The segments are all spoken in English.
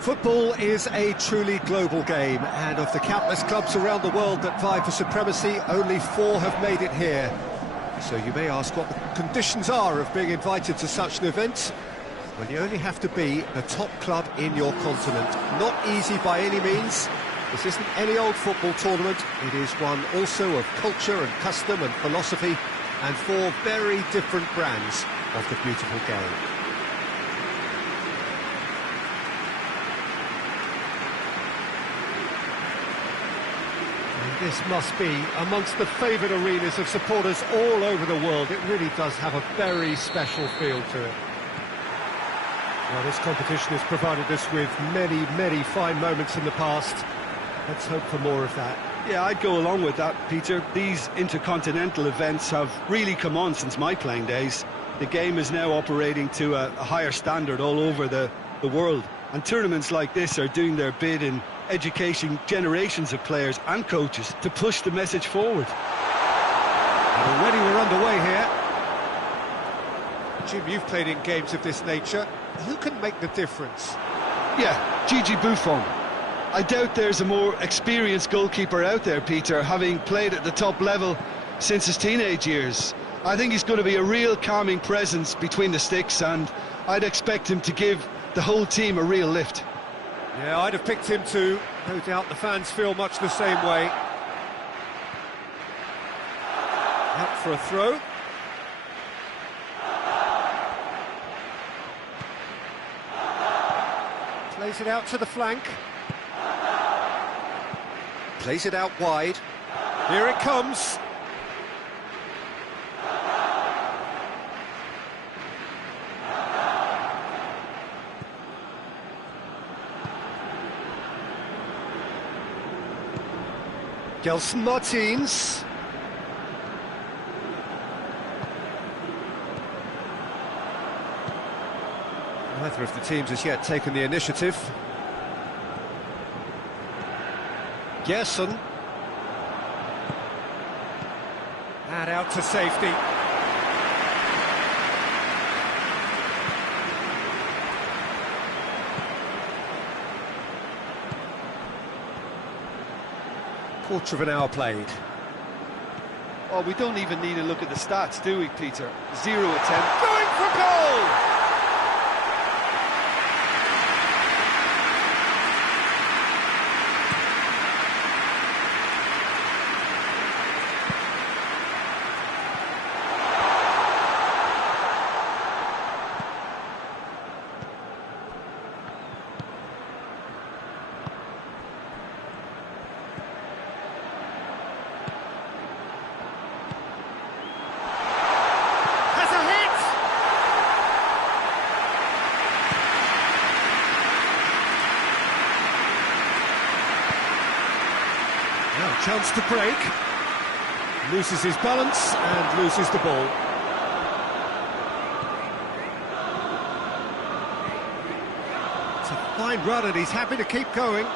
Football is a truly global game, and of the countless clubs around the world that vie for supremacy, only 4 have made it here. So you may ask what the conditions are of being invited to such an event. Well, you only have to be the top club in your continent. Not easy by any means. This isn't any old football tournament. It is one also of culture and custom and philosophy, and 4 very different brands of the beautiful game. This must be amongst the favoured arenas of supporters all over the world. It really does have a very special feel to it. Well, this competition has provided us with many, many fine moments in the past. Let's hope for more of that. Yeah, I'd go along with that, Peter. These intercontinental events have really come on since my playing days. The game is now operating to a higher standard all over the world. And tournaments like this are doing their bid in educating generations of players and coaches to push the message forward. And already we're underway here. Jim, you've played in games of this nature. Who can make the difference? Yeah, Gigi Buffon. I doubt there's a more experienced goalkeeper out there, Peter, having played at the top level since his teenage years. I think he's going to be a real calming presence between the sticks, and I'd expect him to give the whole team a real lift. Yeah, I'd have picked him too. No doubt the fans feel much the same way. Out for a throw. Plays it out to the flank. Plays it out wide. Here it comes. Gelson Martins. Neither of the teams has yet taken the initiative. Gerson. And out to safety. Quarter of an hour played. Oh, we don't even need to look at the stats, do we, Peter? 0 attempt. Going for goal! Chance to break. Loses his balance and loses the ball. It's a fine run and he's happy to keep going.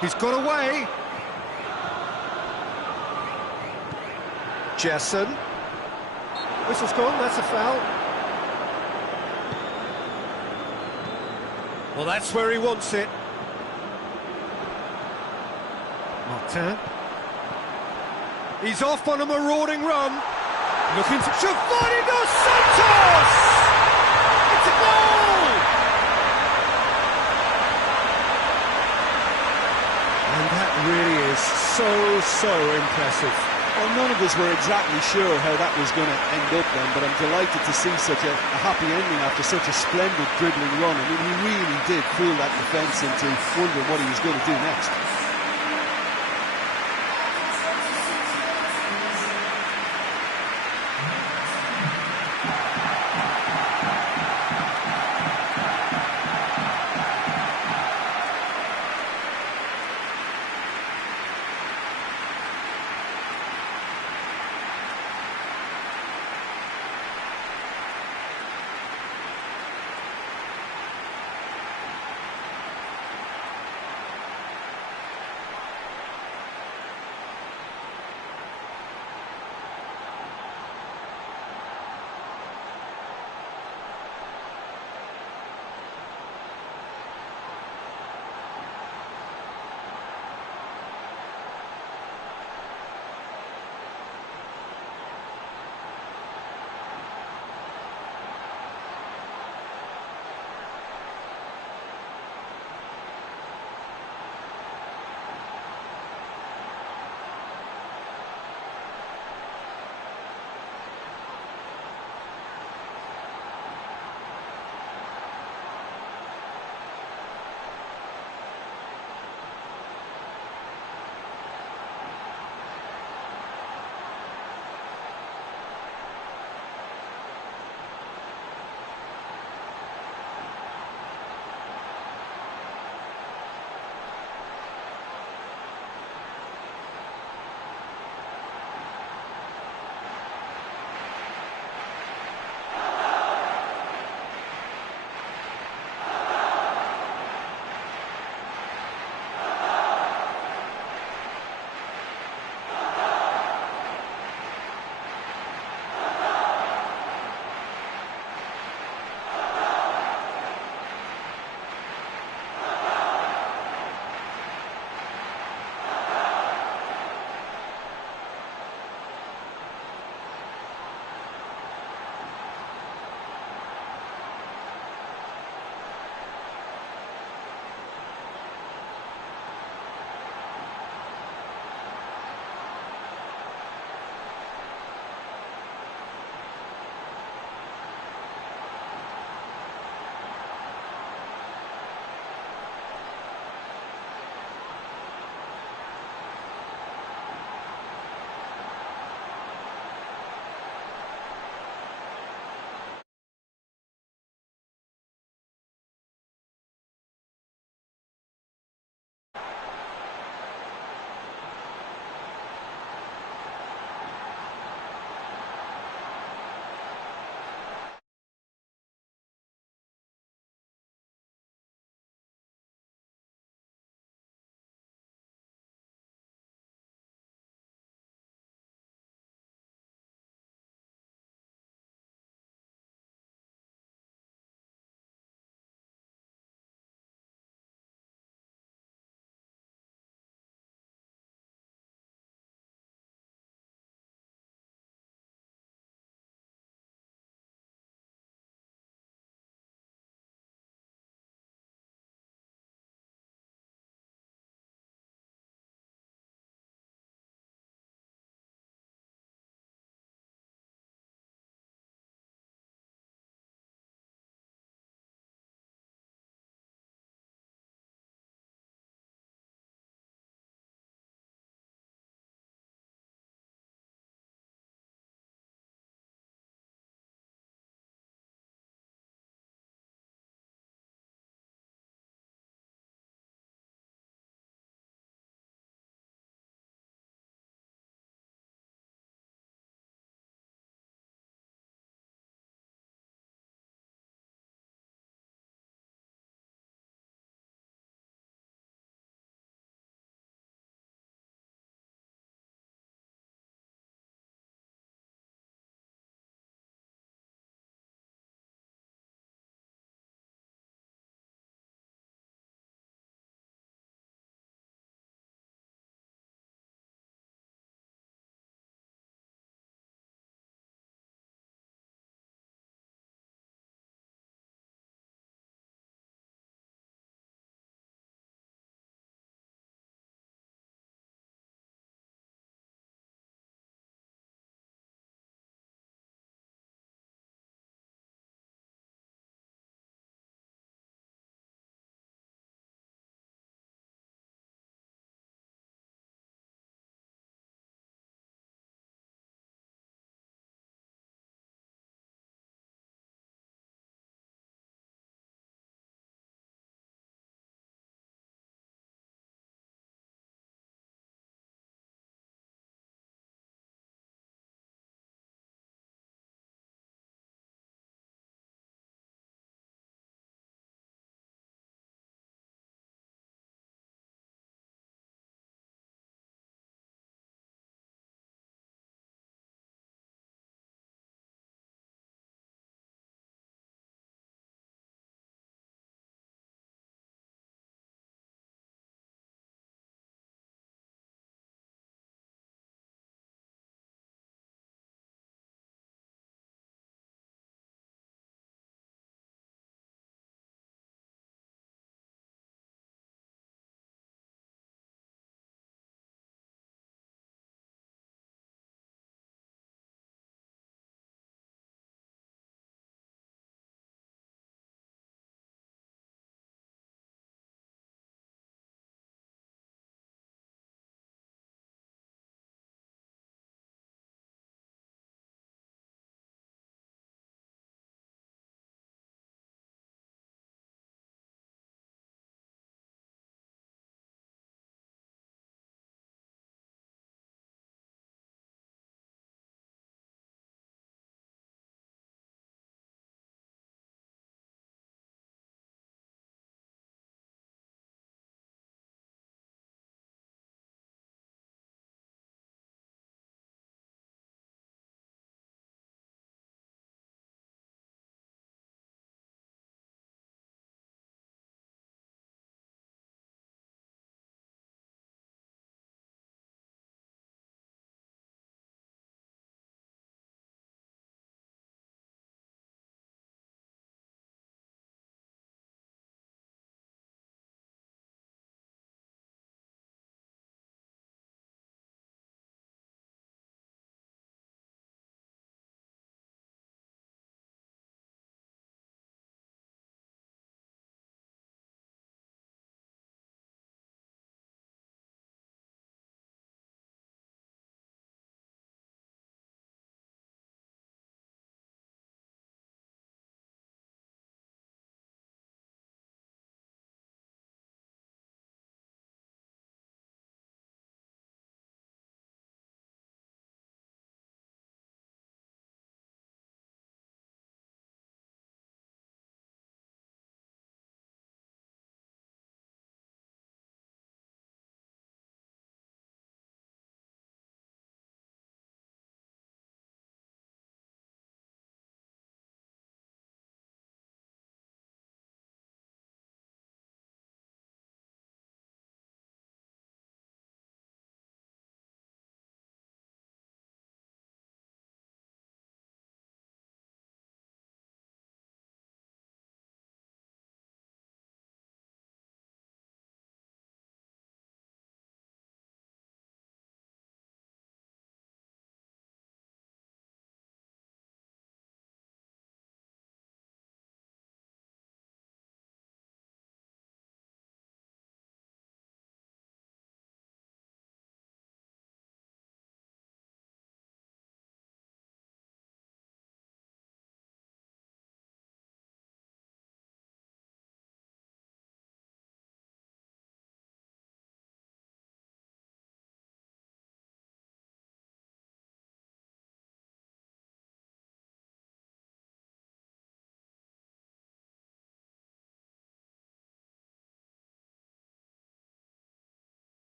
He's got away. Gerson. Whistle's gone, that's a foul. Well, that's where he wants it. Martin. He's off on a marauding run. Looking to Giovanni Dos Santos! It's a goal! And that really is so impressive. Well, none of us were exactly sure how that was going to end up then, but I'm delighted to see such a happy ending after such a splendid dribbling run. I mean, he really did fool that defence into wondering what he was going to do next.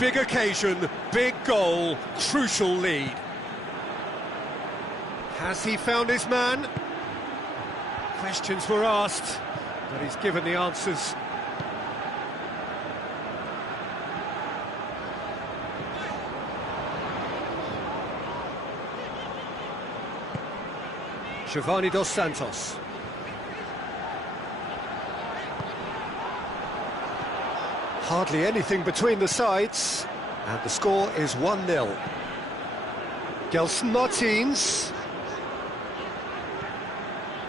big occasion, big goal, crucial lead. Has he found his man? Questions were asked, but he's given the answers. Giovanni Dos Santos. Hardly anything between the sides, and the score is 1-0. Gelson Martins.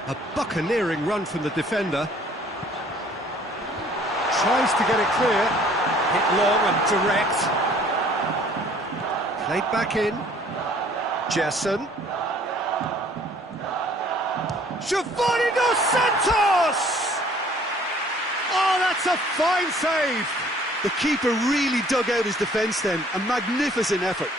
A buccaneering run from the defender. Tries to get it clear. Hit long and direct. Played back in. Jesson. Giovanni Dos Santos! Oh, that's a fine save! The keeper really dug out his defence then. A magnificent effort.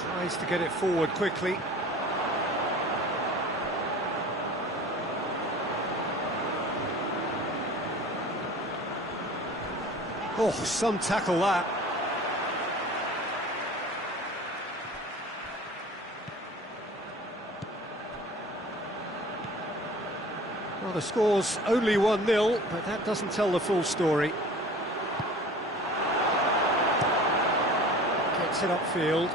Tries to get it forward quickly. Oh, some tackle that. Well, the score's only 1-0, but that doesn't tell the full story. Gets it upfield.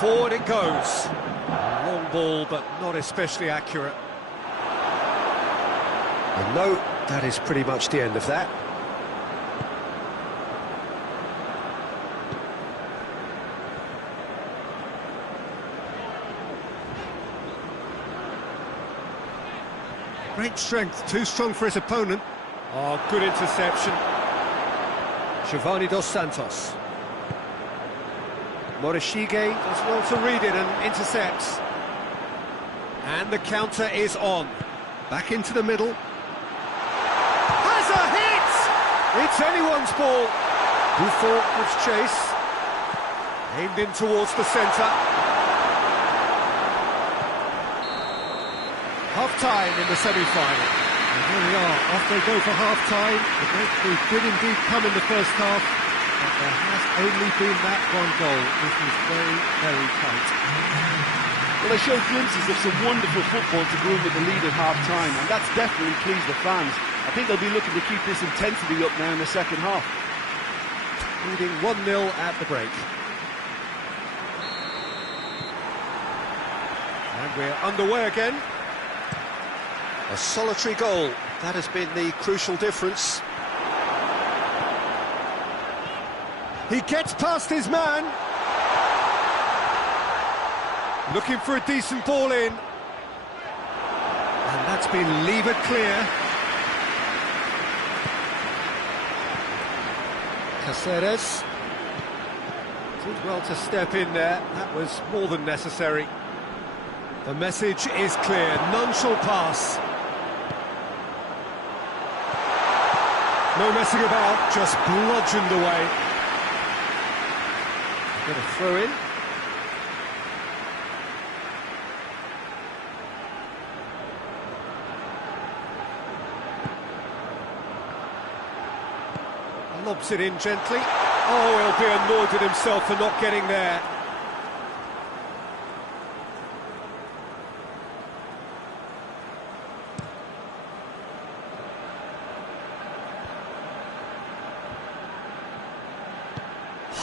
Forward it goes. Long ball, but not especially accurate. And no, that is pretty much the end of that. Great strength, too strong for his opponent. Oh, good interception. Giovanni Dos Santos. Morishige does well to read it and intercepts. And the counter is on. Back into the middle. Has a hit! It's anyone's ball. Buffon with chase. Aimed in towards the centre. Half-time in the semi-final. And here we are, off they go for half-time. The breakthrough did indeed come in the first half, but there has only been that one goal. It was very, very tight. Well, they showed glimpses of some wonderful football to go in with the lead at half-time, and that's definitely pleased the fans. I think they'll be looking to keep this intensity up now in the second half. Leading 1-0 at the break. And we're underway again. A solitary goal, that has been the crucial difference. He gets past his man. Looking for a decent ball in. And that's been levered clear. Caceres. Did well to step in there, that was more than necessary. The message is clear, none shall pass. No messing about, just bludgeoned away. Got a throw in. Lobs it in gently. Oh, he'll be annoyed with himself for not getting there.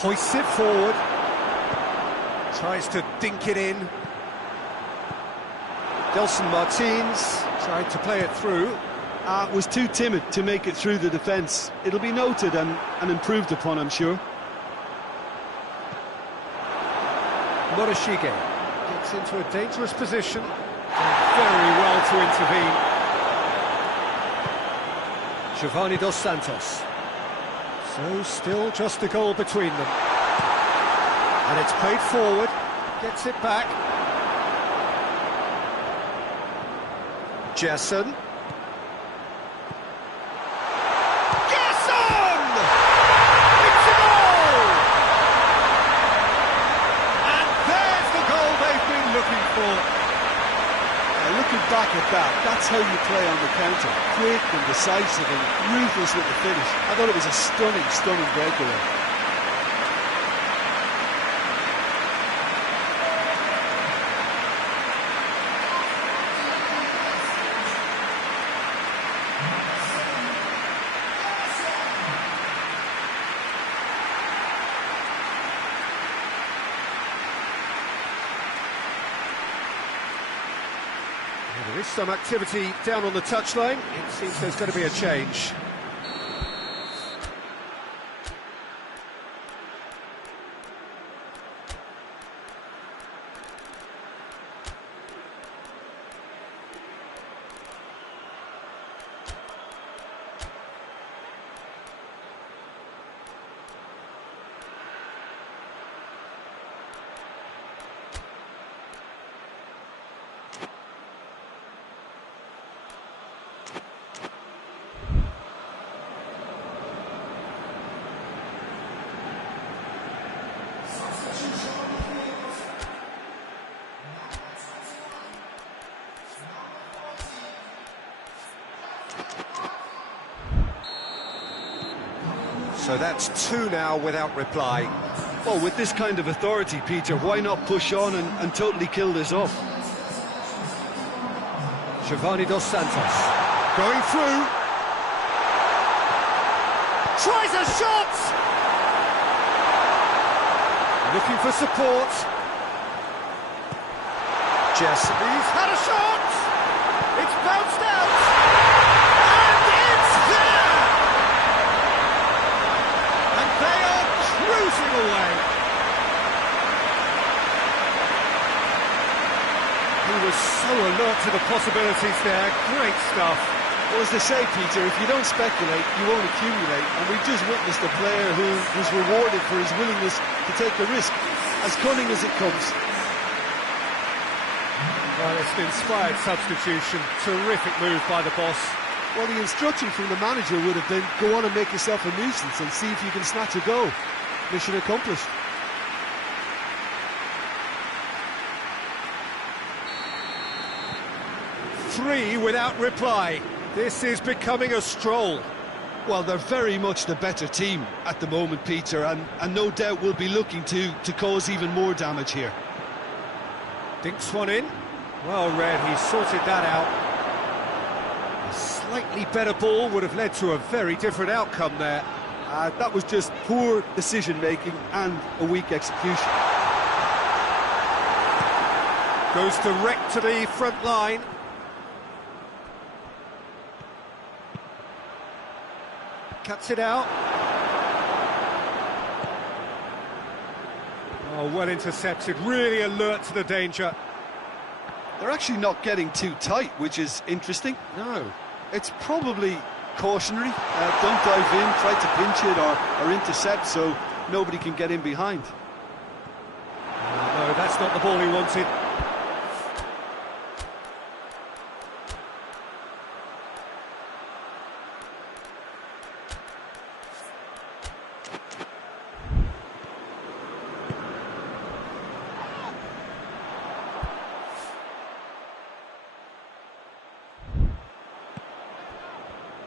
Hoists it forward. Tries to dink it in. Gelson Martins tried to play it through. Was too timid to make it through the defence. It'll be noted and improved upon, I'm sure. Morishige gets into a dangerous position. Very well to intervene. Giovanni Dos Santos. So still just a goal between them. And it's played forward, gets it back. Jason. Looking back at that, that's how you play on the counter. Quick and decisive and ruthless with the finish. I thought it was a stunning, stunning breakaway. There is some activity down on the touchline. It seems there's going to be a change. So that's two now without reply. Well, with this kind of authority, Peter, why not push on and totally kill this off? Giovanni Dos Santos going through. Tries a shot! Looking for support. Jesse, he's had a shot! It's bounced out! And it's there! And they are cruising away. He was so alert to the possibilities there. Great stuff. Well, as they say, Peter, if you don't speculate, you won't accumulate. And we've just witnessed a player who was rewarded for his willingness to take a risk, as cunning as it comes. Well, it's an inspired substitution. Terrific move by the boss. Well, the instruction from the manager would have been, go on and make yourself a nuisance and see if you can snatch a goal. Mission accomplished. Three without reply. This is becoming a stroll. Well, they're very much the better team at the moment, Peter, and no doubt will be looking to cause even more damage here. Dinks one in. Well read, he sorted that out. A slightly better ball would have led to a very different outcome there. That was just poor decision-making and a weak execution. Goes direct to the front line. Cuts it out. Oh, well intercepted, really alert to the danger. They're actually not getting too tight, which is interesting. No. It's probably cautionary. Don't dive in, try to pinch it or intercept so nobody can get in behind. No, that's not the ball he wanted.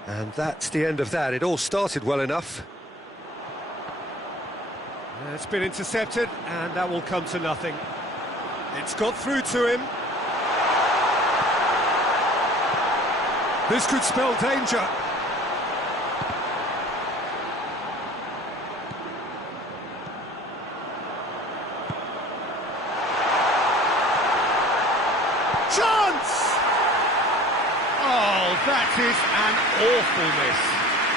And that's the end of that. It all started well enough. It's been intercepted, and that will come to nothing. It's got through to him. This could spell danger. Chance! Oh, that That is an awful miss.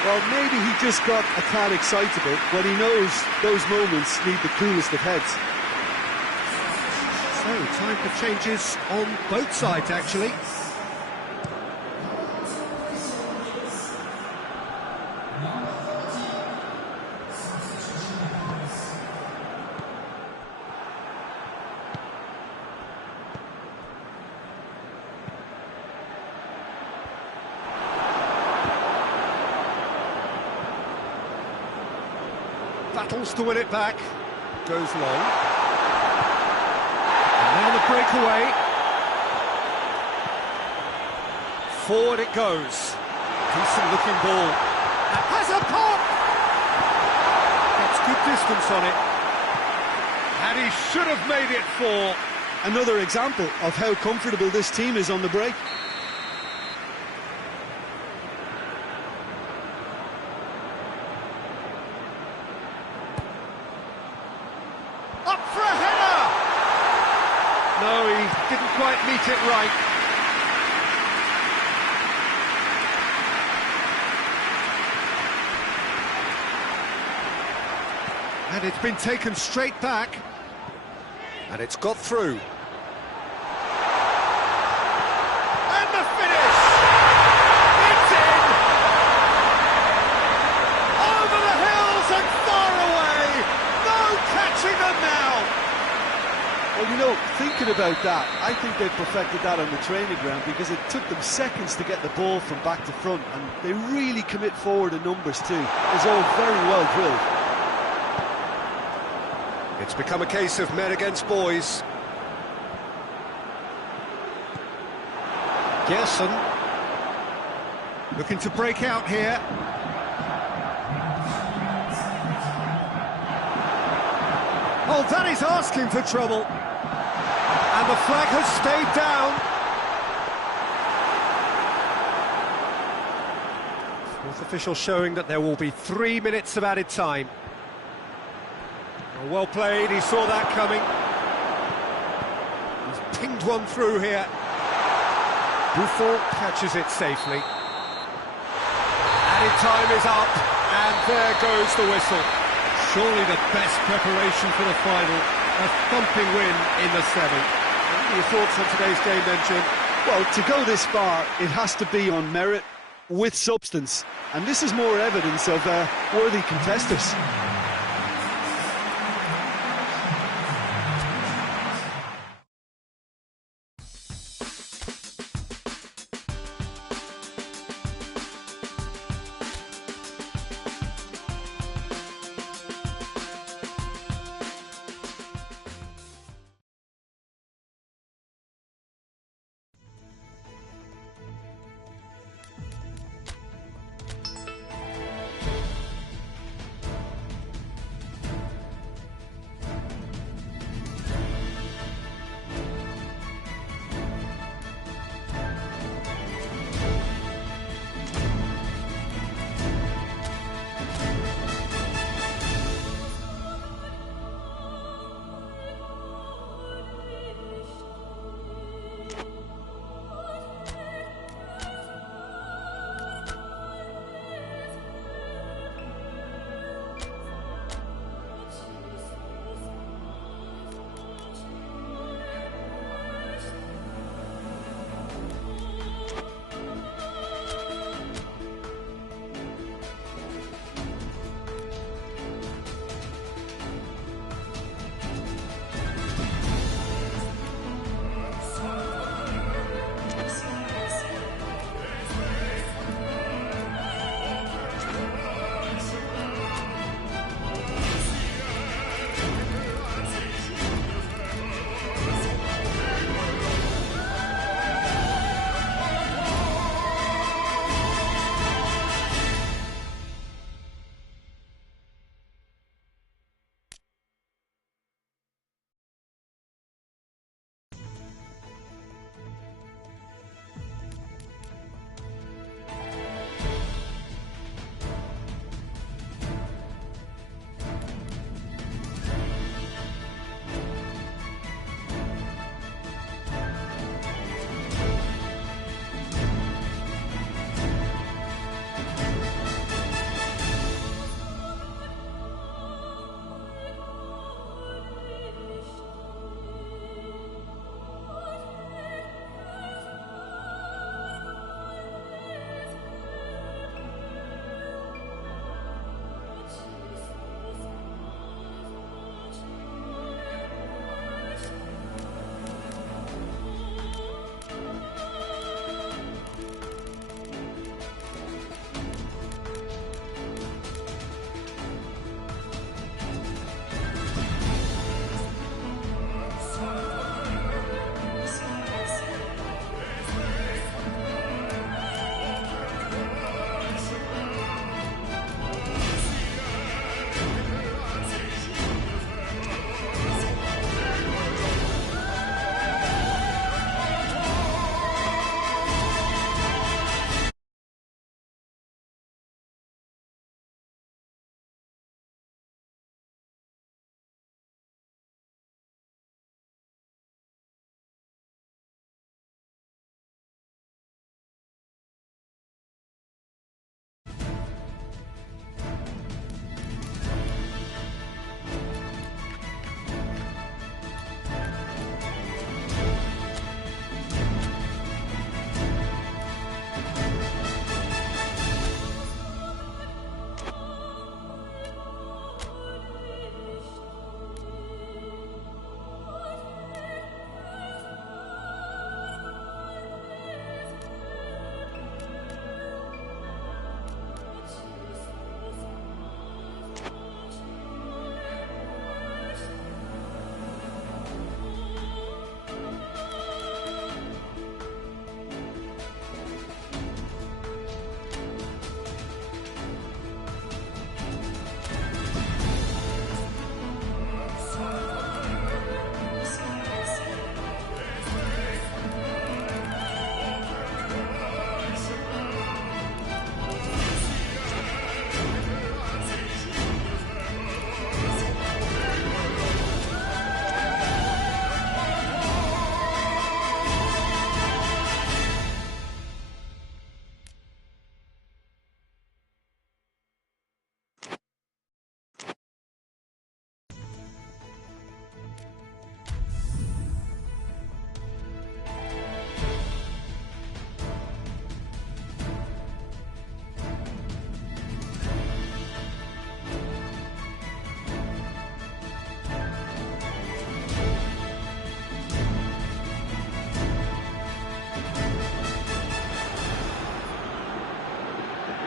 Well, maybe he just got a tad excitable when he knows those moments need the coolest of heads. So, time for changes on both sides, actually. Battles to win it back. Goes long. And now the breakaway. Forward it goes. Decent looking ball. And has a pop! Gets good distance on it. And he should have made it 4. Another example of how comfortable this team is on the break. Up for a header! No, he didn't quite meet it right. And it's been taken straight back. And it's got through. And the finish! It's in! Over the hills and far away! No catching them now! Well, you know, thinking about that, I think they perfected that on the training ground because it took them seconds to get the ball from back to front, and they really commit forward in numbers too. It's all very well drilled. It's become a case of men against boys. Gerson looking to break out here. Oh, that is asking for trouble. And the flag has stayed down. Fourth official showing that there will be 3 minutes of added time. Well played, he saw that coming. He's pinged one through here. Buffon catches it safely. Added time is up, and there goes the whistle. Surely the best preparation for the final. A thumping win in the 7th. What are your thoughts on today's game then, Jim? Well, to go this far, it has to be on merit with substance. And this is more evidence of worthy contestants.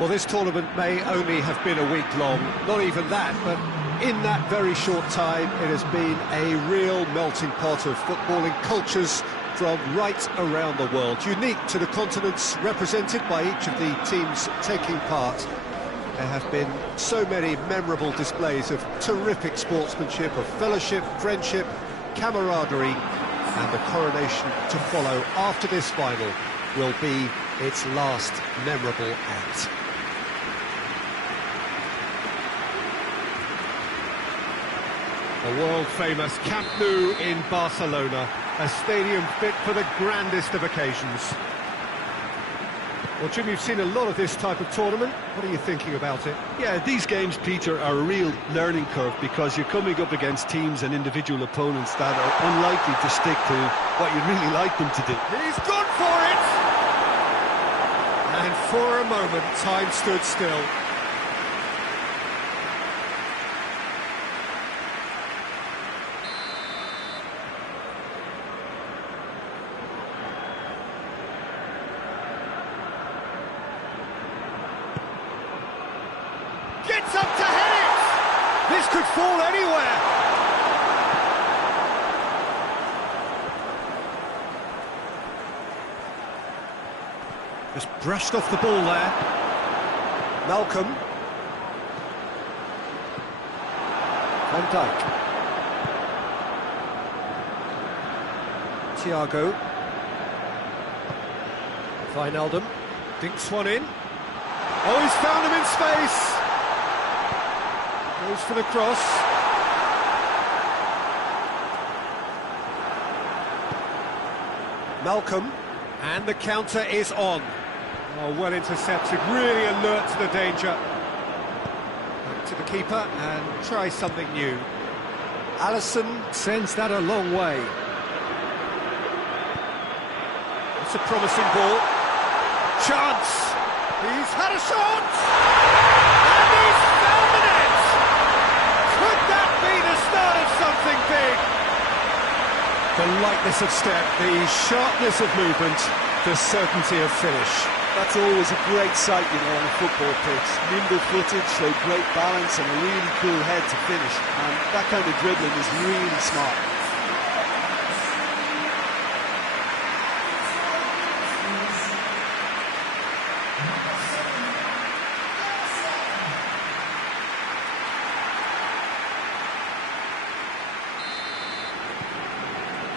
Well, this tournament may only have been a week long, not even that, but in that very short time, it has been a real melting pot of footballing cultures from right around the world, unique to the continents represented by each of the teams taking part. There have been so many memorable displays of terrific sportsmanship, of fellowship, friendship, camaraderie, and the coronation to follow after this final will be its last memorable act. The world-famous Camp Nou in Barcelona, a stadium fit for the grandest of occasions. Well, Jim, you've seen a lot of this type of tournament. What are you thinking about it? Yeah, these games, Peter, are a real learning curve because you're coming up against teams and individual opponents that are unlikely to stick to what you'd really like them to do. He's gone for it! And for a moment, time stood still. Gets up to head it! This could fall anywhere! Just brushed off the ball there. Malcolm. Van Dijk. Thiago. Wijnaldum. Dinks one in. Oh, he's found him in space! Goes for the cross. Malcolm, and the counter is on. Oh, well intercepted, really alert to the danger. Back to the keeper and try something new. Alisson sends that a long way. It's a promising ball. Chance! He's had a shot! And he's found the net! Could that be the start of something big? The lightness of step, the sharpness of movement, the certainty of finish. That's always a great sight, you know, on a football pitch. Nimble-footed, showed great balance and a really cool head to finish. And that kind of dribbling is really smart.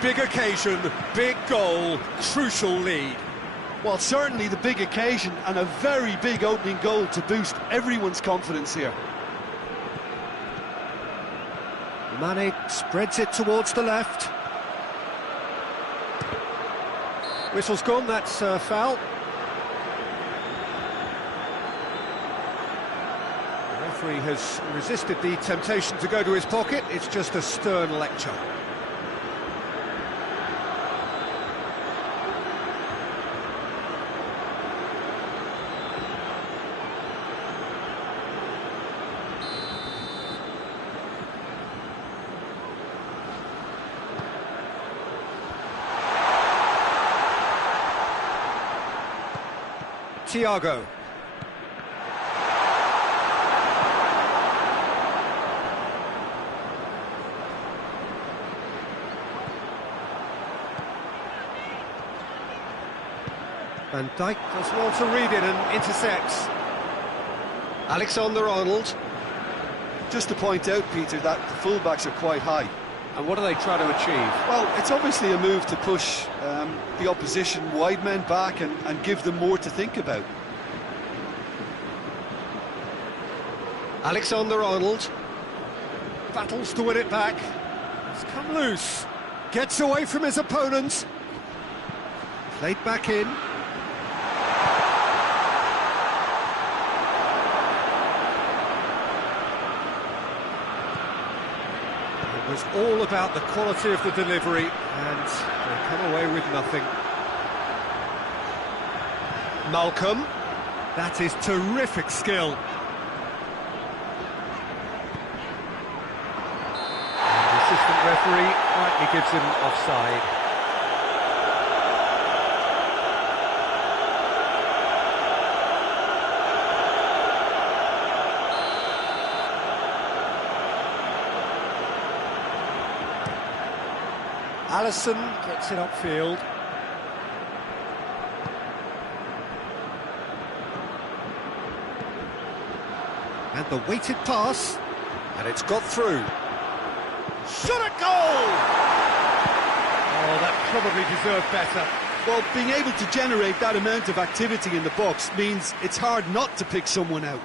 Big occasion, big goal, crucial lead. Well, certainly the big occasion and a very big opening goal to boost everyone's confidence here. Mane spreads it towards the left. Whistle's gone, that's foul. The referee has resisted the temptation to go to his pocket. It's just a stern lecture. Thiago. Van Dijk does well to read it and intercepts. Alexander-Arnold. Just to point out, Peter, that the fullbacks are quite high. And what are they trying to achieve? Well, it's obviously a move to push the opposition wide men back and give them more to think about. Alexander-Arnold battles to win it back. It's come loose. Gets away from his opponent. Played back in. It was all about the quality of the delivery, and they come away with nothing. Malcolm. That is terrific skill. And the assistant referee rightly gives him offside. Alisson gets it upfield. And the weighted pass, and it's got through. Shot at goal! Oh, that probably deserved better. Well, being able to generate that amount of activity in the box means it's hard not to pick someone out.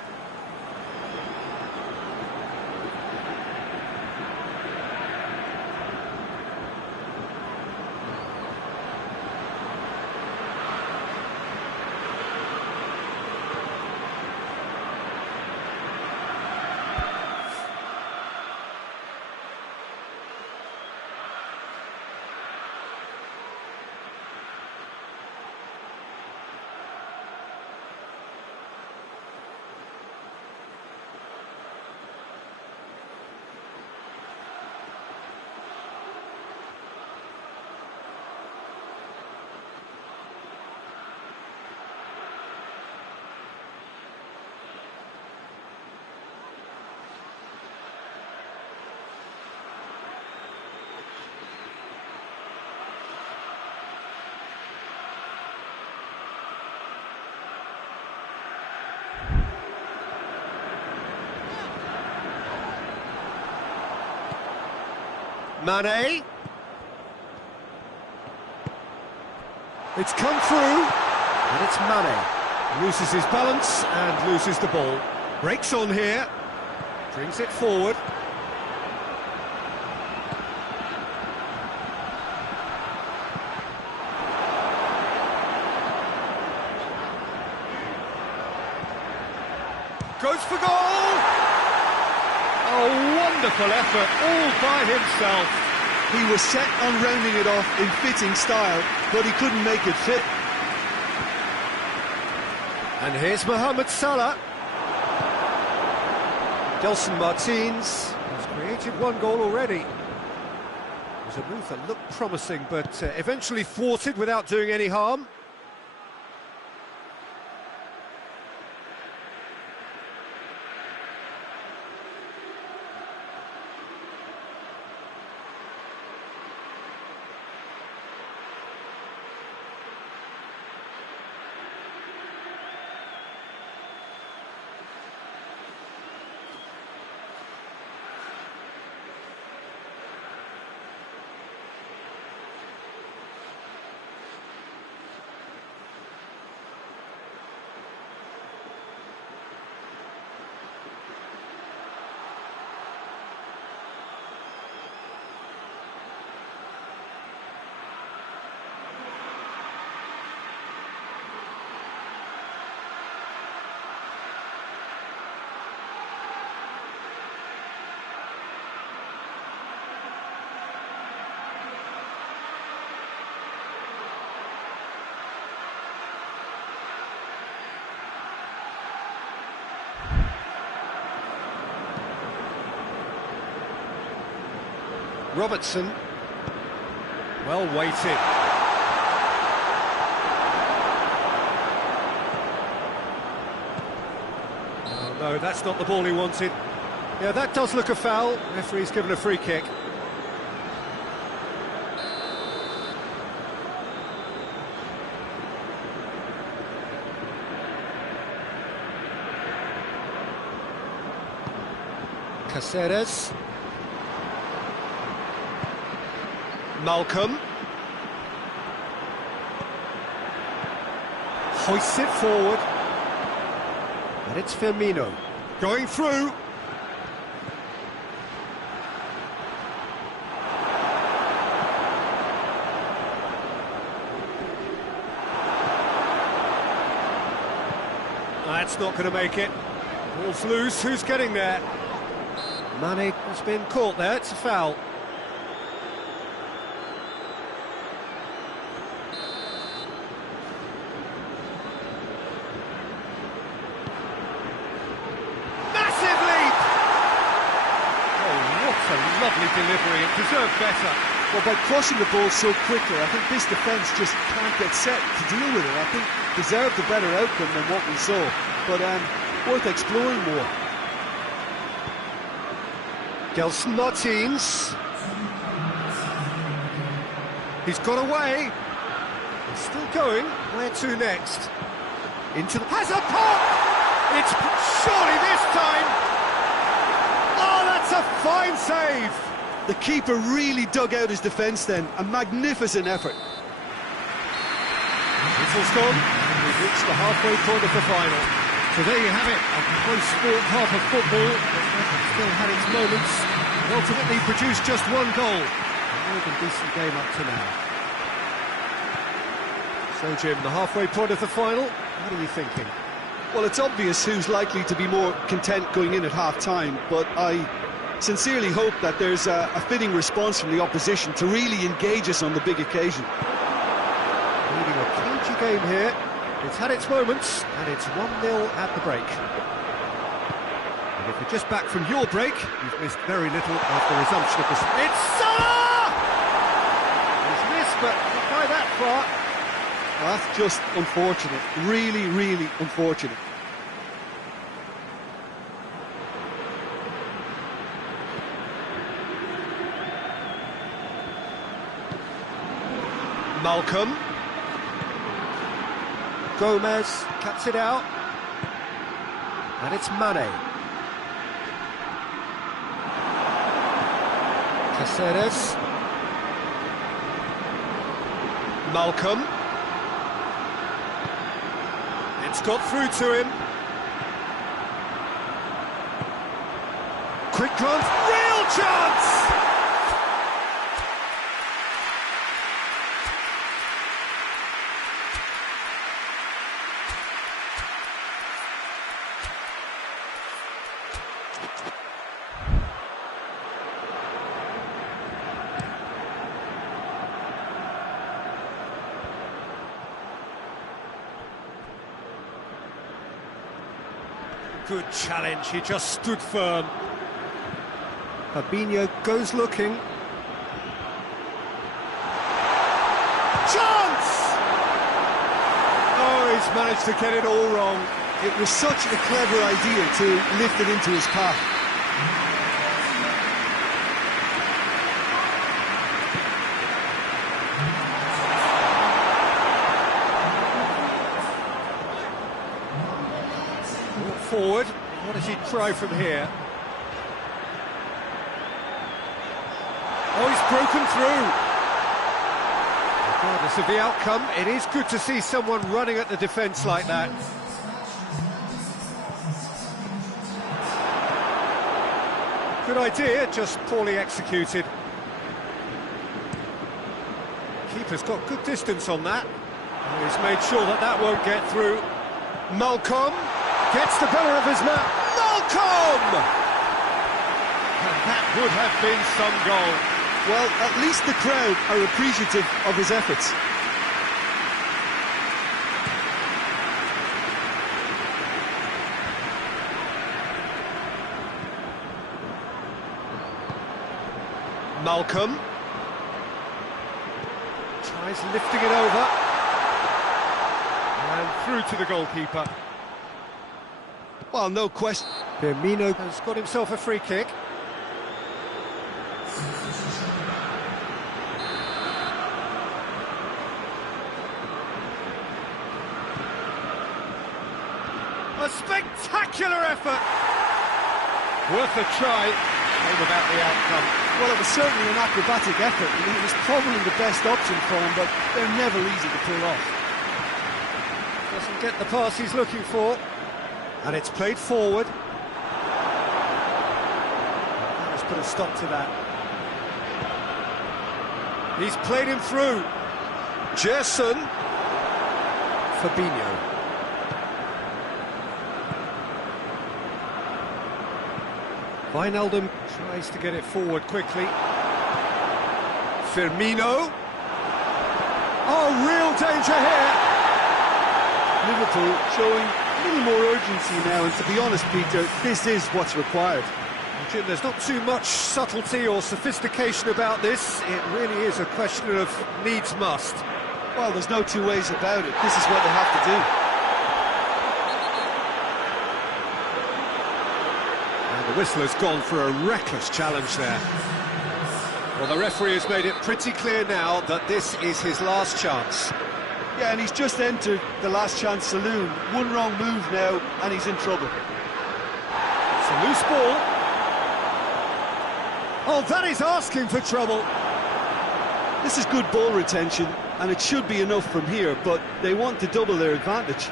Mane. It's come through, and it's Mane. Loses his balance and loses the ball. Breaks on here, brings it forward. Goes for goal! Oh, wonderful effort, all by himself. He was set on rounding it off in fitting style, but he couldn't make it fit. And here's Mohamed Salah. Gelson Martins has created one goal already. It was a move that looked promising, but eventually thwarted without doing any harm. Robertson, well weighted. Oh no, that's not the ball he wanted. Yeah, that does look a foul. Referee's given a free kick. Caceres. Malcolm hoists it forward, and it's Firmino going through. That's not going to make it. Ball's loose. Who's getting there? Mane has been caught there. It's a foul. Lovely delivery, it deserved better. Well, by crossing the ball so quickly, I think this defence just can't get set to deal with it. I think deserved a better outcome than what we saw, but worth exploring more. Gelson Martins. He's got away. He's still going. Where to next? Into the... Has a pop! It's surely this time! Oh, that's a fine save! The keeper really dug out his defence then. A magnificent effort. Whistle's gone. We've reached the halfway point of the final. So there you have it, a high-sport half of football that still had its moments, and ultimately produced just one goal. A more than decent game up to now. So Jim, the halfway point of the final, what are you thinking? Well, it's obvious who's likely to be more content going in at half-time, but I sincerely hope that there's a fitting response from the opposition to really engage us on the big occasion. Leading a cagey game here. It's had its moments, and it's 1-0 at the break. And if you're just back from your break, you've missed very little of the resumption of this. It's Salah! He's missed, but not by that far. Well, that's just unfortunate. Really, really unfortunate. Malcolm. Gomez cuts it out. And it's Mane. Caceres. Malcolm. It's got through to him. Quick glance, real chance! Good challenge, he just stood firm. Fabinho goes looking. Chance! Oh, he's managed to get it all wrong. It was such a clever idea to lift it into his path. Forward, what does he try from here? Oh, he's broken through. Regardless of the outcome, it is good to see someone running at the defence like that. Good idea, just poorly executed. Keeper's got good distance on that. Oh, he's made sure that that won't get through. Malcolm gets the better of his man. Malcolm! And that would have been some goal. Well, at least the crowd are appreciative of his efforts. Malcolm tries lifting it over. And through to the goalkeeper. Well, no question. Firmino has got himself a free kick. A spectacular effort! Worth a try, all about the outcome. Well, it was certainly an acrobatic effort. I mean, it was probably the best option for him, but they're never easy to pull off. Doesn't get the pass he's looking for. And it's played forward. Let's put a stop to that. He's played him through. Gerson. Fabinho. Wijnaldum tries to get it forward quickly. Firmino. Oh, real danger here. Liverpool showing a little more urgency now, and to be honest, Peter, this is what's required. Jim, there's not too much subtlety or sophistication about this. It really is a question of needs must. Well, there's no two ways about it. This is what they have to do. And the whistle has gone for a reckless challenge there. Well, the referee has made it pretty clear now that this is his last chance. Yeah, and he's just entered the last chance saloon. One wrong move now, and he's in trouble. It's a loose ball. Oh, that is asking for trouble. This is good ball retention, and it should be enough from here, but they want to double their advantage.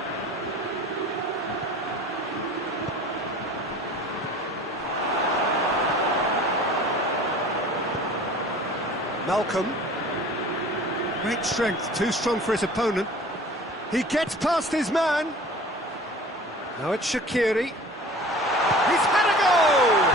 Malcolm. Great strength, too strong for his opponent. He gets past his man. Now it's Shaqiri. He's had a goal!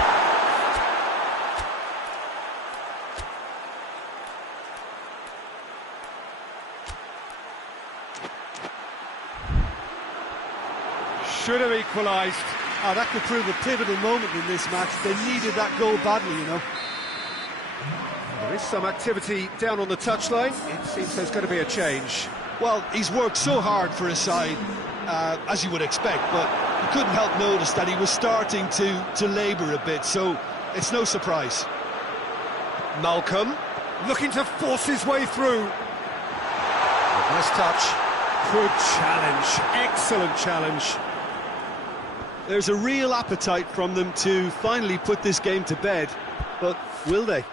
Should have equalised. Oh, that could prove a pivotal moment in this match. They needed that goal badly, you know. There is some activity down on the touchline. It seems there's going to be a change. Well, he's worked so hard for his side, as you would expect, but you couldn't help notice that he was starting to labour a bit, so it's no surprise. Malcolm, looking to force his way through. Nice touch. Good challenge. Excellent challenge. There's a real appetite from them to finally put this game to bed, but will they?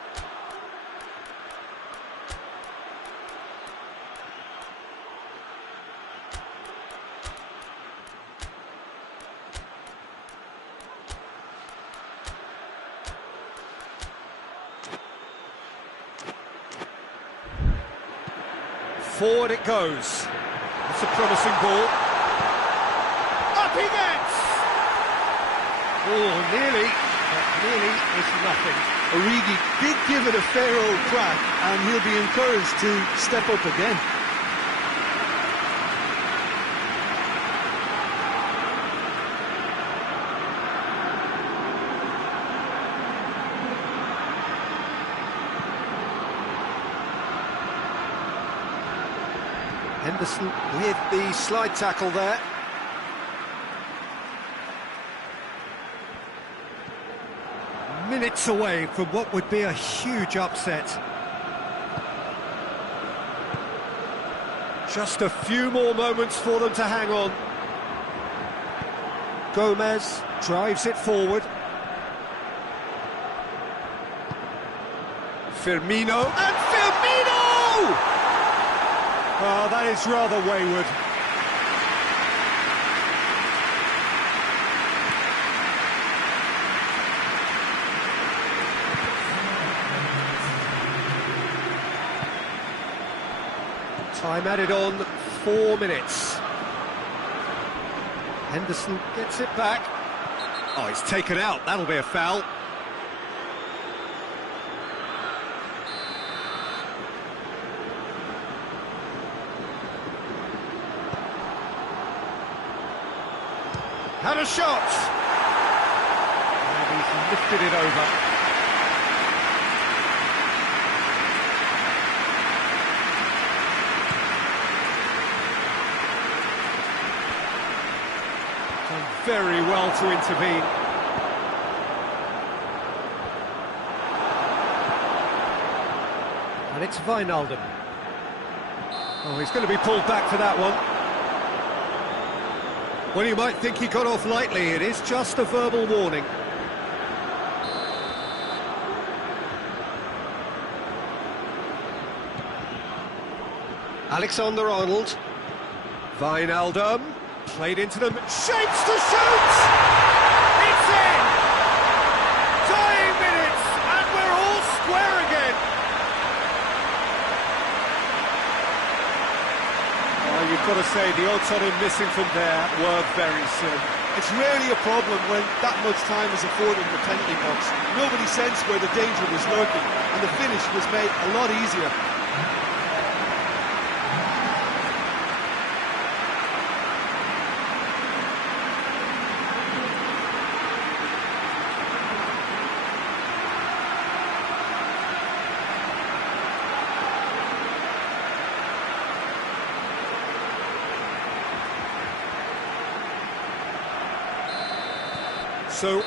Forward it goes. It's a promising ball. Up he gets! Oh, nearly, but nearly is nothing. Origi did give it a fair old crack, and he'll be encouraged to step up again. Henderson with the slide tackle there. Minutes away from what would be a huge upset. Just a few more moments for them to hang on. Gomez drives it forward. Firmino, and Firmino! Oh, that is rather wayward. Time added on, 4 minutes. Henderson gets it back. Oh, he's taken out, that'll be a foul. Had a shot! And he's lifted it over. Done very well to intervene. And it's Wijnaldum. Oh, he's going to be pulled back for that one. Well, you might think he got off lightly, it is just a verbal warning. Alexander-Arnold. Wijnaldum. Played into them. Shapes to shoot! It's in! Dying minutes, and we're all square again. Well, you've got to say, the odds on him missing from there were very slim. It's rarely a problem when that much time is afforded in the penalty box. Nobody sensed where the danger was lurking, and the finish was made a lot easier. So,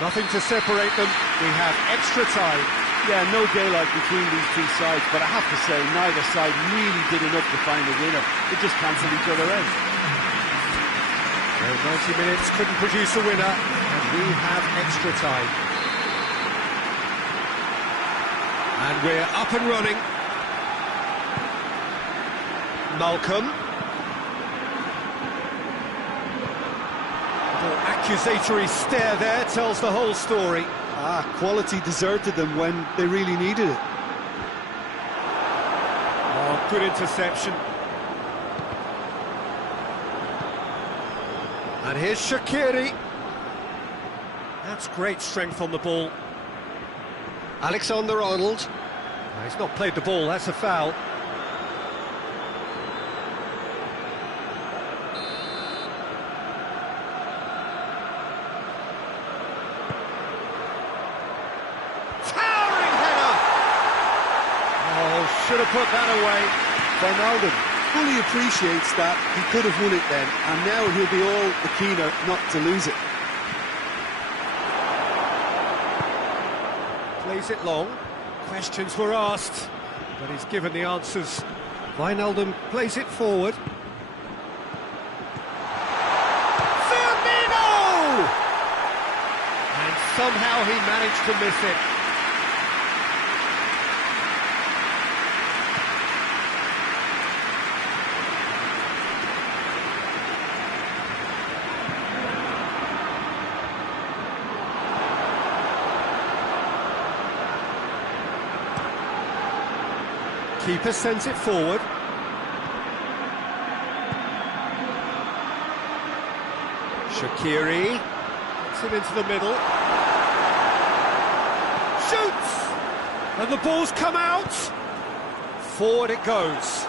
nothing to separate them. We have extra time. Yeah, no daylight between these two sides, but I have to say, neither side really did enough to find a winner. They just cancelled each other out. Well, 90 minutes couldn't produce a winner, and we have extra time. And we're up and running. Malcolm. The accusatory stare there tells the whole story. Quality deserted them when they really needed it. Oh, good interception. And here's Shaqiri. That's great strength on the ball. Alexander-Arnold. Oh, he's not played the ball, that's a foul. Towering header! Oh, should have put that away. Wijnaldum fully appreciates that he could have won it then, and now he'll be all the keener not to lose it. Plays it long. Questions were asked, but he's given the answers. Wijnaldum plays it forward. Firmino! And somehow he managed to miss it. Keeper sends it forward. Shaqiri gets it into the middle. Shoots! And the ball's come out. Forward it goes.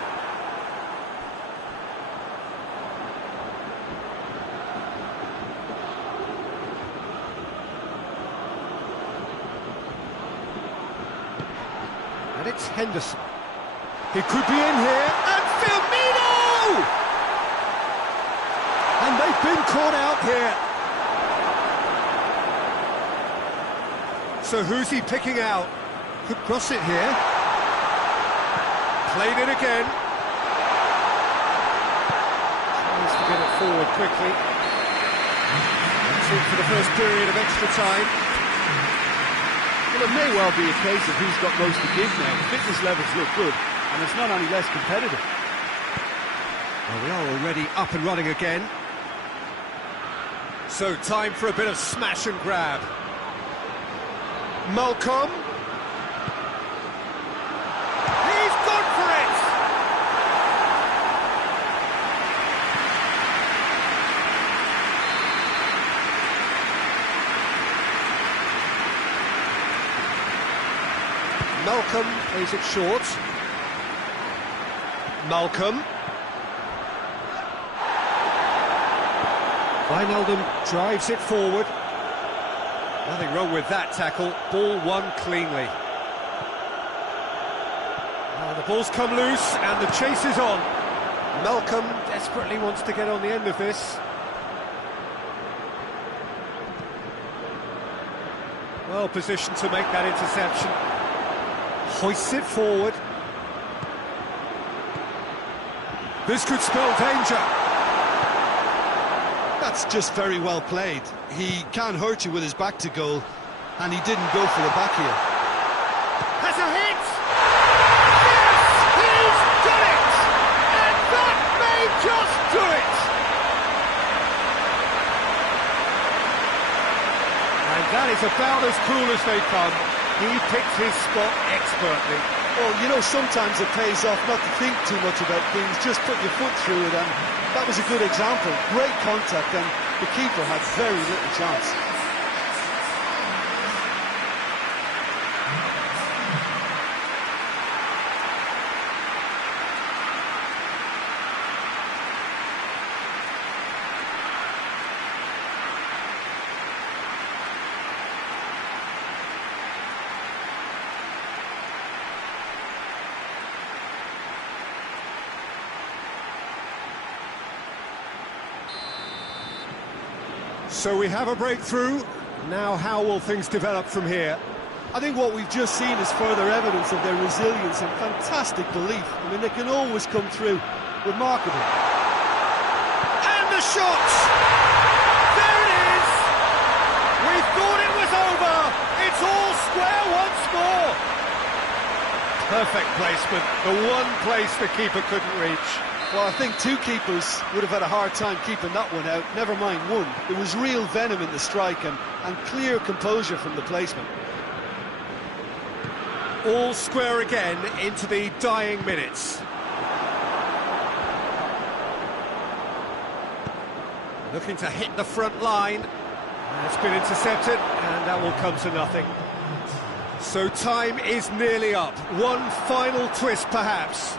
And it's Henderson. He could be in here, and Firmino! And they've been caught out here. So who's he picking out? Could cross it here. Played it again. Tries to get it forward quickly. That's it for the first period of extra time. Well, it may well be a case of who's got most to give now. Fitness levels look good, and it's not any less competitive. Well, we are already up and running again. So, time for a bit of smash and grab. Malcolm. He's gone for it! Malcolm plays it short. Malcolm. Wijnaldum drives it forward. Nothing wrong with that tackle. Ball won cleanly. Oh, the ball's come loose and the chase is on. Malcolm desperately wants to get on the end of this. Well positioned to make that interception. Hoists it forward. This could spell danger. That's just very well played. He can't hurt you with his back to goal, and he didn't go for the back here. Has a hit! Yes! He's done it! And that may just do it! And that is about as cool as they come. He picked his spot expertly. Well, you know, sometimes it pays off not to think too much about things, just put your foot through it, and that was a good example. Great contact, and the keeper had very little chance. So we have a breakthrough. Now how will things develop from here? I think what we've just seen is further evidence of their resilience and fantastic belief. I mean, they can always come through. Remarkable. And the shot! There it is! We thought it was over! It's all square once more! Perfect placement, the one place the keeper couldn't reach. Well, I think two keepers would have had a hard time keeping that one out, never mind one. There was real venom in the strike and clear composure from the placement. All square again into the dying minutes. Looking to hit the front line. It's been intercepted, and that will come to nothing. So time is nearly up. One final twist, perhaps.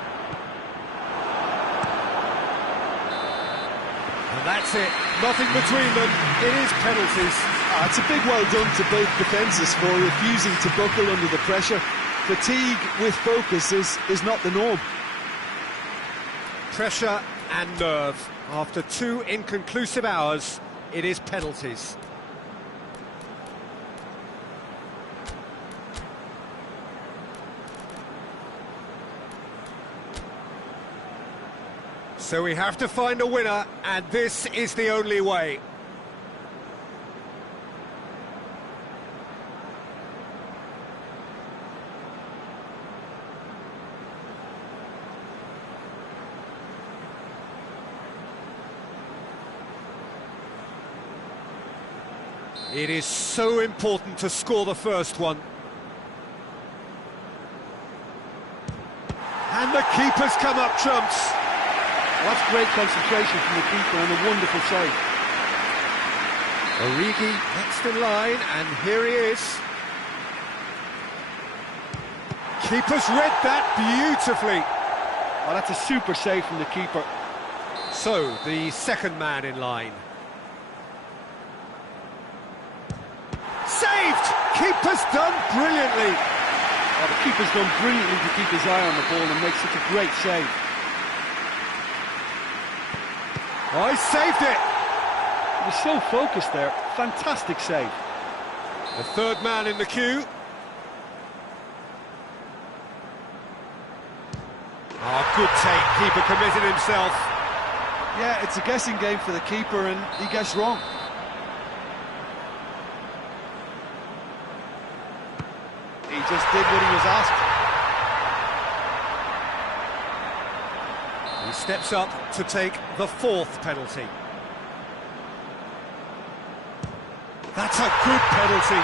And that's it. Nothing between them. It is penalties. It's a big well done to both defences for refusing to buckle under the pressure. Fatigue with focus is not the norm. Pressure and nerve. After 2 inconclusive hours, it is penalties. So we have to find a winner, and this is the only way. It is so important to score the first one. And the keeper's come up trumps. Well, that's great concentration from the keeper and a wonderful save. Origi next in line, and here he is. Keeper's read that beautifully. Well, that's a super save from the keeper. So, the second man in line. Saved! Keeper's done brilliantly. Oh, the keeper's done brilliantly to keep his eye on the ball and make such a great save. Oh, he saved it! He was so focused there. Fantastic save. The third man in the queue. Oh, good take. Keeper committed himself. Yeah, it's a guessing game for the keeper and he guessed wrong. He just did what he was asked. He steps up to take the fourth penalty. That's a good penalty.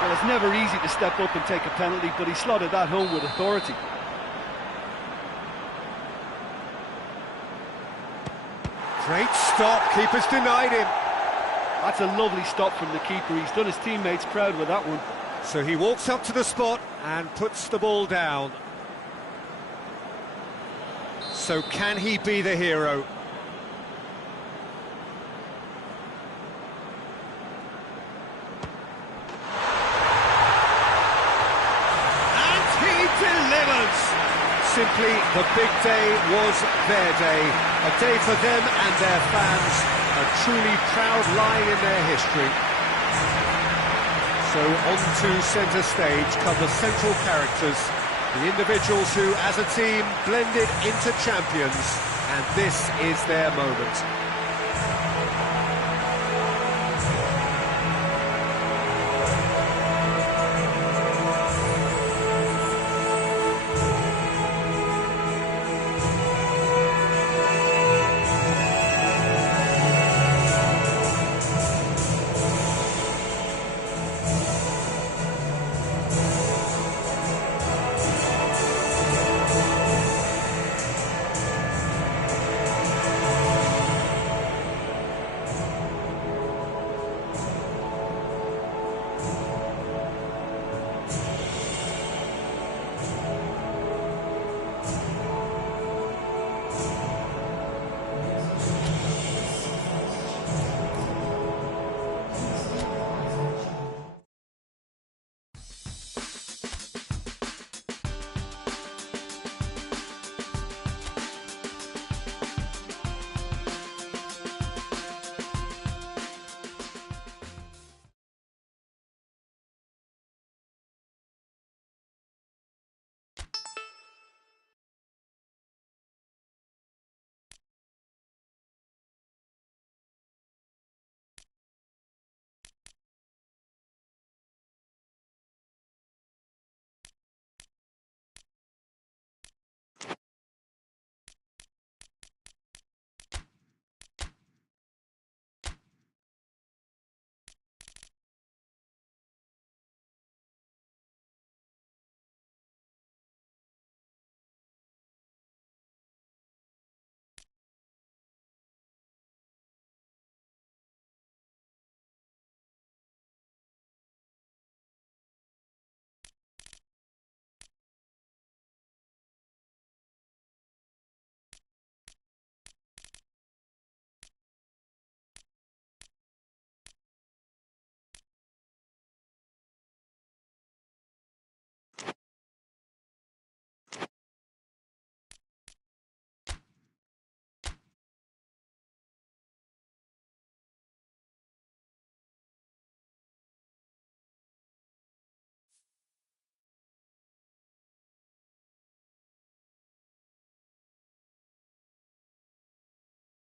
Well, it's never easy to step up and take a penalty, but he slotted that home with authority. Great stop, keeper's denied him. That's a lovely stop from the keeper. He's done his teammates proud with that one. So he walks up to the spot and puts the ball down. So can he be the hero? And he delivers! Simply, the big day was their day. A day for them and their fans. A truly proud line in their history. So on to centre stage come the central characters, the individuals who, as a team, blended into champions, and this is their moment.